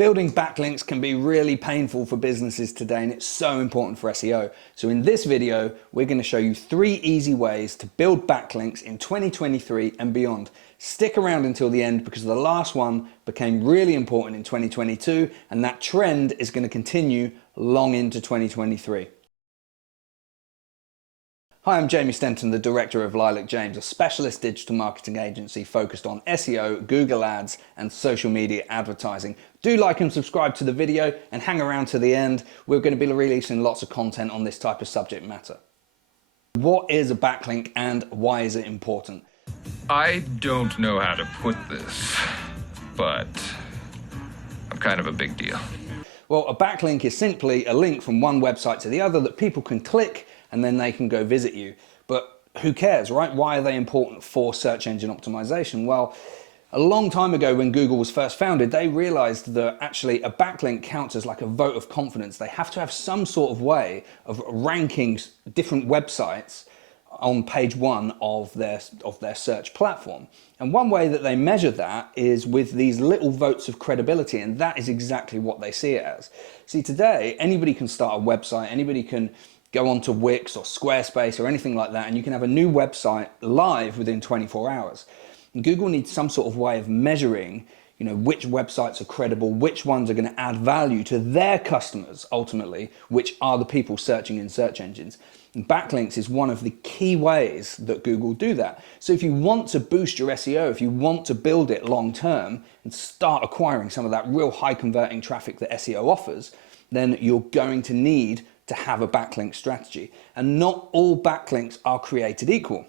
Building backlinks can be really painful for businesses today, and it's so important for SEO. So in this video, we're going to show you 3 easy ways to build backlinks in 2023 and beyond. Stick around until the end because the last one became really important in 2022, and that trend is going to continue long into 2023. Hi, I'm Jamie Stenton, the director of Lilac James, a specialist digital marketing agency focused on SEO, Google Ads, and social media advertising. Do like and subscribe to the video and hang around to the end. We're going to be releasing lots of content on this type of subject matter. What is a backlink and why is it important? I don't know how to put this, but I'm kind of a big deal. Well, a backlink is simply a link from one website to the other that people can click and then they can go visit you. But who cares, right? Why are they important for search engine optimization? Well, a long time ago when Google was first founded, they realized that actually a backlink counts as like a vote of confidence. They have to have some sort of way of ranking different websites on page 1 of their search platform. And one way that they measure that is with these little votes of credibility, and that is exactly what they see it as. See, today, anybody can start a website, anybody can go onto Wix or Squarespace or anything like that, and you can have a new website live within 24 hours. And Google needs some sort of way of measuring, which websites are credible, which ones are going to add value to their customers, ultimately, which are the people searching in search engines. And backlinks is one of the key ways that Google do that. So if you want to boost your SEO, if you want to build it long term and start acquiring some of that real high converting traffic that SEO offers, then you're going to need to have a backlink strategy. And not all backlinks are created equal.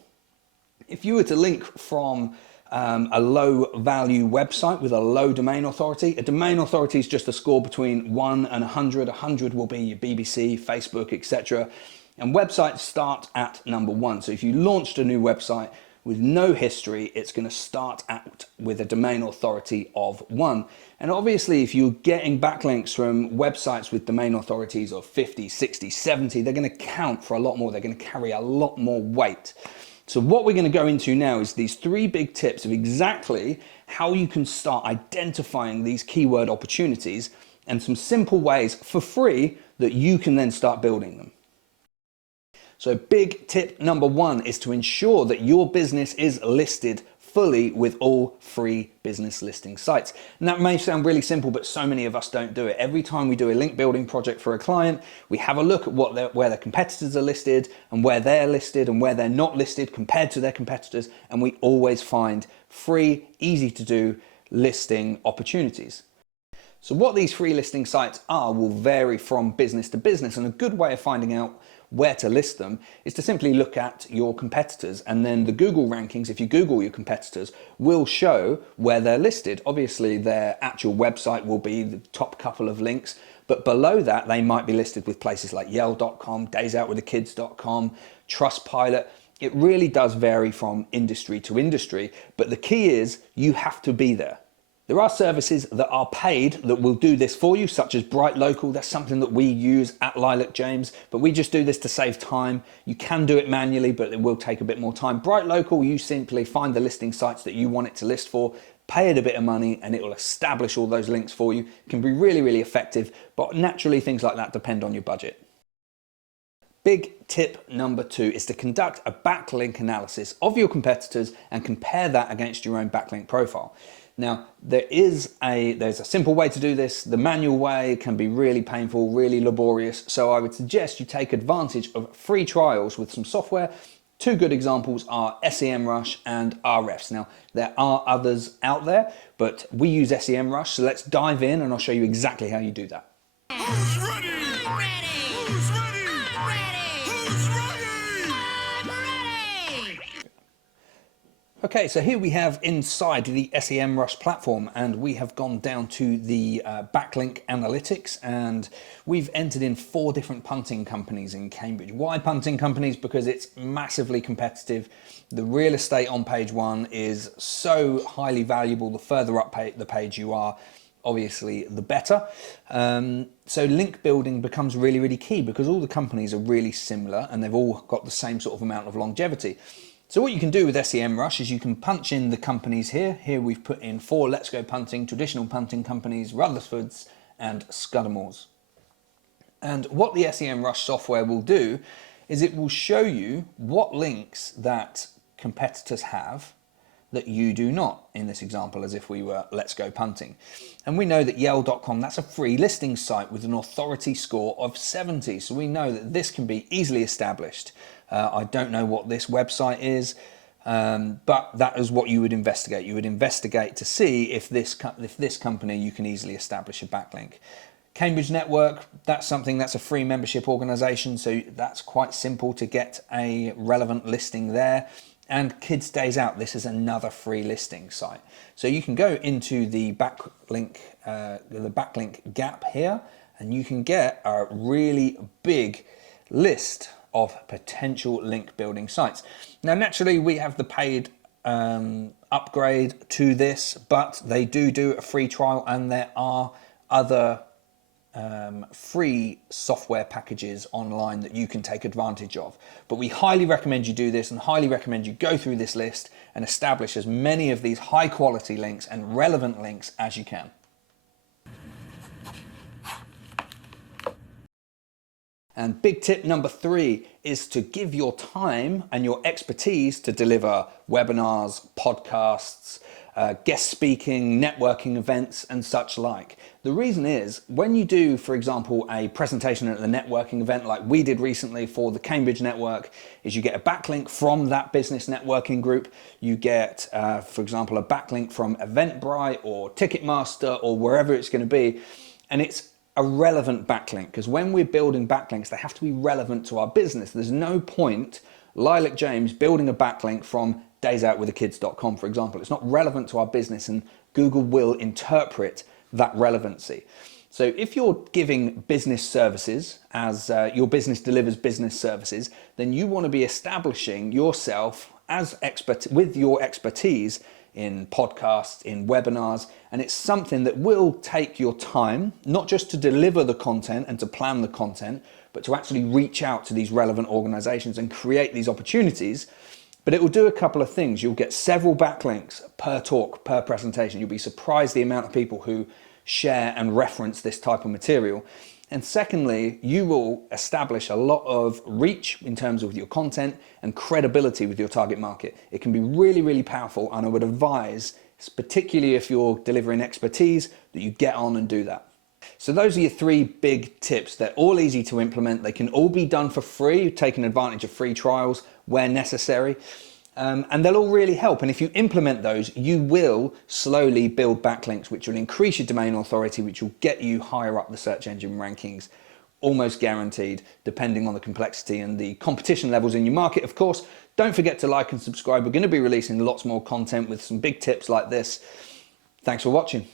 If you were to link from a low value website with a low domain authority, a domain authority is just a score between 1 and 100. 100 will be your BBC, Facebook, etc. And websites start at number 1. So if you launched a new website with no history, it's going to start out with a domain authority of 1. And obviously, if you're getting backlinks from websites with domain authorities of 50, 60, 70, they're going to count for a lot more. They're going to carry a lot more weight. So what we're going to go into now is these 3 big tips of exactly how you can start identifying these keyword opportunities and some simple ways for free that you can then start building them. So big tip number 1 is to ensure that your business is listed fully with all free business listing sites. And that may sound really simple, but so many of us don't do it. Every time we do a link building project for a client, we have a look at where their competitors are listed and where they're listed and where they're not listed compared to their competitors. And we always find free, easy to do listing opportunities. So what these free listing sites are will vary from business to business, and a good way of finding out where to list them is to simply look at your competitors, and then the Google rankings, if you Google your competitors, will show where they're listed. Obviously their actual website will be the top couple of links, but below that they might be listed with places like Yell.com, DaysOutWithTheKids.com, Trustpilot. It really does vary from industry to industry, but the key is you have to be there. There are services that are paid that will do this for you, such as Bright Local. That's something that we use at Lilac James, but we just do this to save time. You can do it manually, but it will take a bit more time. Bright Local, you simply find the listing sites that you want it to list for, pay it a bit of money, and it will establish all those links for you. It can be really, really effective, but naturally things like that depend on your budget. Big tip number 2 is to conduct a backlink analysis of your competitors and compare that against your own backlink profile. Now, there's a simple way to do this. The manual way can be really painful, really laborious. So I would suggest you take advantage of free trials with some software. 2 good examples are SEMrush and Ahrefs. Now, there are others out there, but we use SEMrush. So let's dive in and I'll show you exactly how you do that. Who's ready? I'm ready. Who's ready? I'm ready. Who's ready? I'm ready. Okay, so here we have inside the SEMrush platform, and we have gone down to the backlink analytics, and we've entered in 4 different punting companies in Cambridge. Why punting companies? Because it's massively competitive. The real estate on page 1 is so highly valuable. The further up the page you are, obviously the better. So link building becomes really, really key because all the companies are really similar and they've all got the same sort of amount of longevity. So what you can do with SEMrush is you can punch in the companies here. Here we've put in 4 Let's Go Punting, traditional punting companies, Rutherfords and Scudamores. And what the SEMrush software will do is it will show you what links that competitors have that you do not, in this example, as if we were Let's Go Punting. And we know that Yale.com, that's a free listing site with an authority score of 70. So we know that this can be easily established. I don't know what this website is, but that is what you would investigate. You would investigate to see if this company you can easily establish a backlink. Cambridge Network, that's a free membership organization, so that's quite simple to get a relevant listing there. And Kids Days Out, this is another free listing site. So you can go into the backlink gap here, and you can get a really big list of potential link building sites. Now, naturally, we have the paid upgrade to this, but they do a free trial, and there are other free software packages online that you can take advantage of. But we highly recommend you do this, and highly recommend you go through this list and establish as many of these high quality links and relevant links as you can. And big tip number 3 is to give your time and your expertise to deliver webinars, podcasts, guest speaking, networking events and such like. The reason is, when you do, for example, a presentation at a networking event like we did recently for the Cambridge Network, is you get a backlink from that business networking group. You get, for example, a backlink from Eventbrite or Ticketmaster or wherever it's going to be. And it's a relevant backlink, because when we're building backlinks, they have to be relevant to our business. There's no point Lilac James building a backlink from daysoutwiththekids.com, for example. It's not relevant to our business, and Google will interpret that relevancy. So if you're giving business services, as your business delivers business services, then you want to be establishing yourself as with your expertise in podcasts, in webinars, and it's something that will take your time, not just to deliver the content and to plan the content, but to actually reach out to these relevant organizations and create these opportunities. But it will do a couple of things. You'll get several backlinks per talk, per presentation. You'll be surprised the amount of people who share and reference this type of material. And secondly, you will establish a lot of reach in terms of your content and credibility with your target market. It can be really, really powerful, and I would advise, particularly if you're delivering expertise, that you get on and do that. So those are your 3 big tips. They're all easy to implement. They can all be done for free, taking advantage of free trials where necessary. And they'll all really help. And if you implement those, you will slowly build backlinks, which will increase your domain authority, which will get you higher up the search engine rankings, almost guaranteed, depending on the complexity and the competition levels in your market, of course. Don't forget to like and subscribe. We're going to be releasing lots more content with some big tips like this. Thanks for watching.